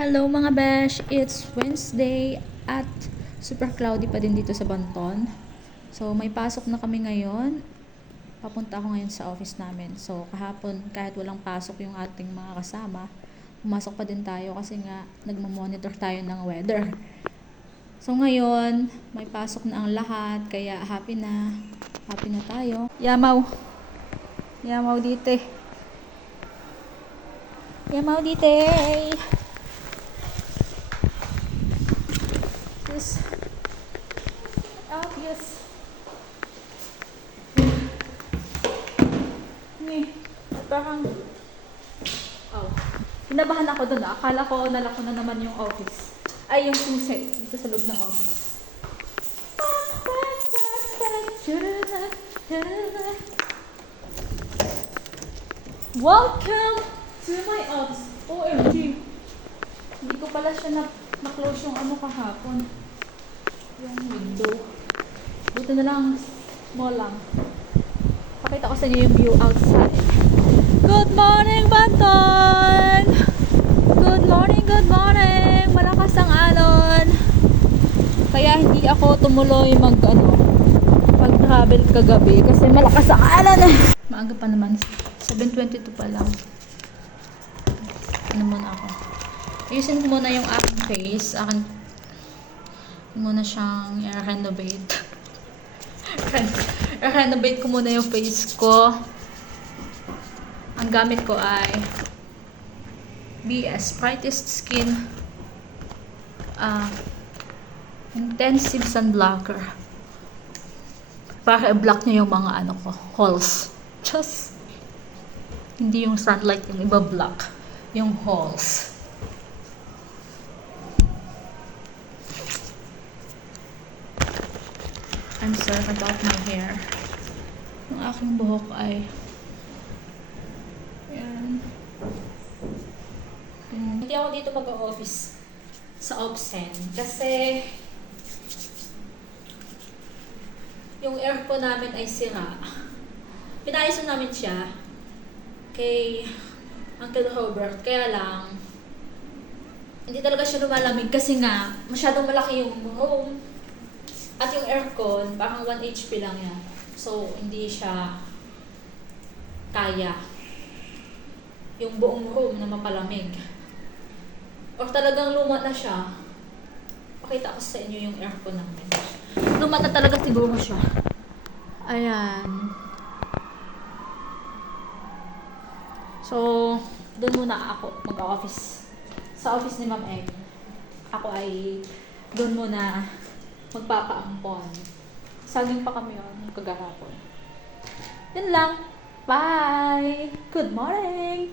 Hello mga besh! It's Wednesday at super cloudy pa din dito sa Banton. So may pasok na kami ngayon. Papunta ako ngayon sa office namin. So kahapon kahit walang pasok yung ating mga kasama, pumasok pa din tayo kasi nga nagmamonitor tayo ng weather. So ngayon, may pasok na ang lahat kaya happy na. Happy na tayo. Yamaw! Yamaw dite! Yamaw dite! This obvious. Parang kinabahan ako doon. Akala ko nalako na naman yung office. Ay, yung susi dito sa loob ng office. Welcome to my office. OMG. Hindi ko pala siya na-close yung kahapon. Yung window. Buti na lang, small lang. Pakita ko sa inyo yung view outside. Good morning, Banton! Good morning, good morning! Malakas ang alon. Kaya hindi ako tumuloy mag-travel kagabi kasi malakas ang alon. Maaga pa naman. 7:22 pa lang. Ano muna ako? Ayusin ko muna yung aking face. Muna siyang i-renovate. I-renovate ko muna yung face ko. Ang gamit ko ay BS Brightest Skin Intensive Sunblocker. Para i-block niya yung mga holes. Just hindi yung sunlight yung iba-block. Yung holes. I'm sorry about my hair. Yung aking buhok ay yan. Hindi ako dito mag-office sa Opsen kasi yung aircon namin ay sira. Pinayos namin siya kay Uncle Robert, kaya lang hindi talaga siya lumalamig kasi nga masyadong malaki yung room. At yung aircon, parang 1 HP lang yan. So, hindi siya kaya yung buong room na mapalamig. Or talagang luma na siya. Pakita ko sa inyo yung aircon namin. Luma na talaga siguro siya. Ayan. So, doon muna ako mag-office. Sa office ni Ma'am Egg. Ako ay doon muna magpapaampon. Saging pa kami yun kagahapon. Yun lang. Bye! Good morning!